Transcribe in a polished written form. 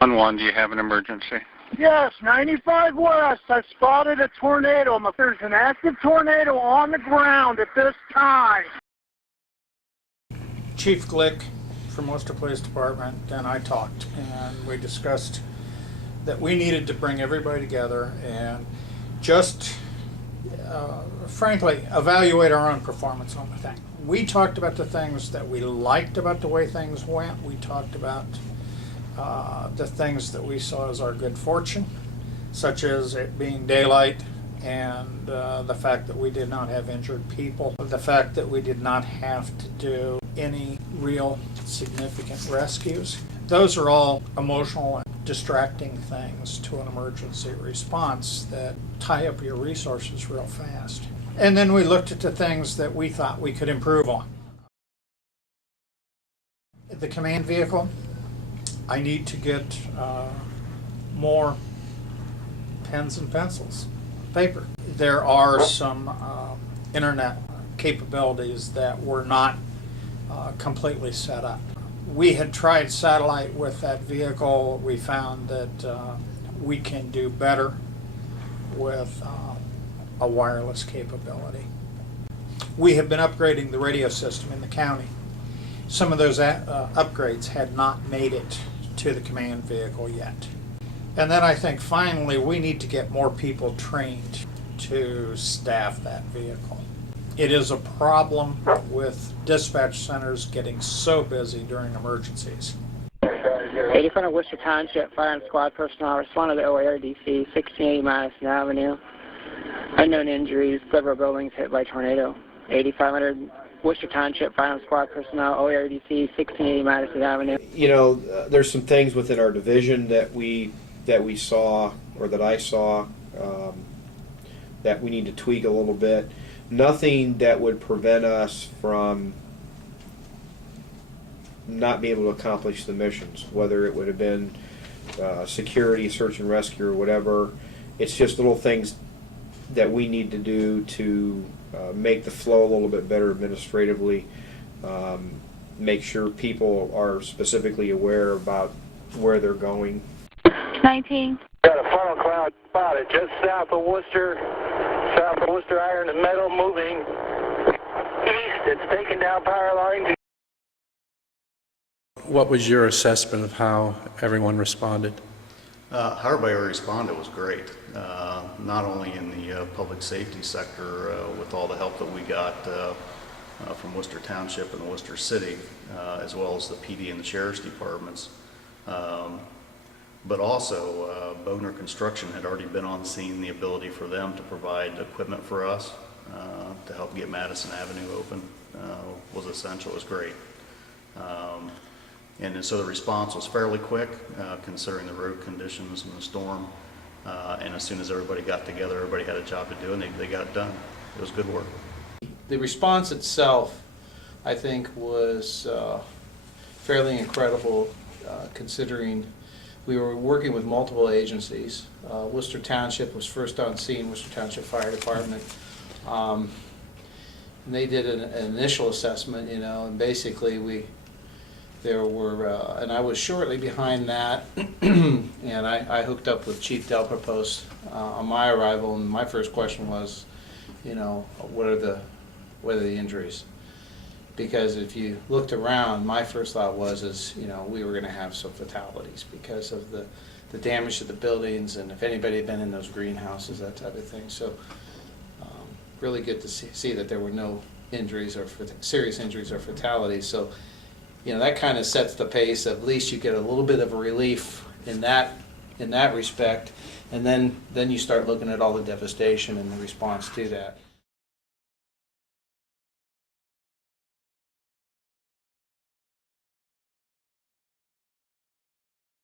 1-1, do you have an emergency? Yes, 95 West. I spotted a tornado. There's an active tornado on the ground at this time. Chief Glick from Worcester Police Department and I talked, and we discussed that we needed to bring everybody together and just frankly evaluate our own performance on the thing. We talked about the things that we liked about the way things went. We talked about the things that we saw as our good fortune, such as it being daylight and the fact that we did not have injured people, the fact that we did not have to do any real significant rescues. Those are all emotional and distracting things to an emergency response that tie up your resources real fast. And then we looked at the things that we thought we could improve on. The command vehicle, I need to get more pens and pencils, paper. There are some internet capabilities that were not completely set up. We had tried satellite with that vehicle. We found that we can do better with a wireless capability. We have been upgrading the radio system in the county. Some of those upgrades had not made it to the command vehicle yet. And then I think finally we need to get more people trained to staff that vehicle. It is a problem with dispatch centers getting so busy during emergencies. 8500 Wooster Township, Fire and Squad personnel responded to OARDC, 1680 Madison Avenue. Unknown injuries, several buildings hit by tornado. 8500 Wooster Township, Fire and Squad personnel, OARDC, 1680 Madison Avenue. You know, there's some things within our division that we saw, or that I saw, that we need to tweak a little bit. Nothing that would prevent us from not being able to accomplish the missions, whether it would have been security, search and rescue, or whatever. It's just little things that we need to do to make the flow a little bit better administratively, make sure people are specifically aware about where they're going. 19. Got a funnel cloud spotted just south of Worcester Iron and Metal, moving east. It's taking down power lines. What was your assessment of how everyone responded? How everybody responded was great. Not only in the public safety sector with all the help that we got from Worcester Township and the Worcester City, as well as the PD and the Sheriff's Departments. But also, Bogner Construction had already been on scene. The ability for them to provide equipment for us to help get Madison Avenue open was essential. It was great. And so the response was fairly quick, considering the road conditions and the storm. And as soon as everybody got together, everybody had a job to do, and they got it done. It was good work. The response itself, I think, was fairly incredible, considering we were working with multiple agencies. Worcester Township was first on scene, Worcester Township Fire Department. And they did an initial assessment, you know, and basically and I was shortly behind that, and I hooked up with Chief Delpropos on my arrival, and my first question was, you know, what are the injuries? Because if you looked around, my first thought was, you know, we were going to have some fatalities because of the damage to the buildings, and if anybody had been in those greenhouses, that type of thing. So really good to see that there were no injuries or serious injuries or fatalities. So, you know, that kind of sets the pace. At least you get a little bit of a relief in that respect, and then you start looking at all the devastation and the response to that.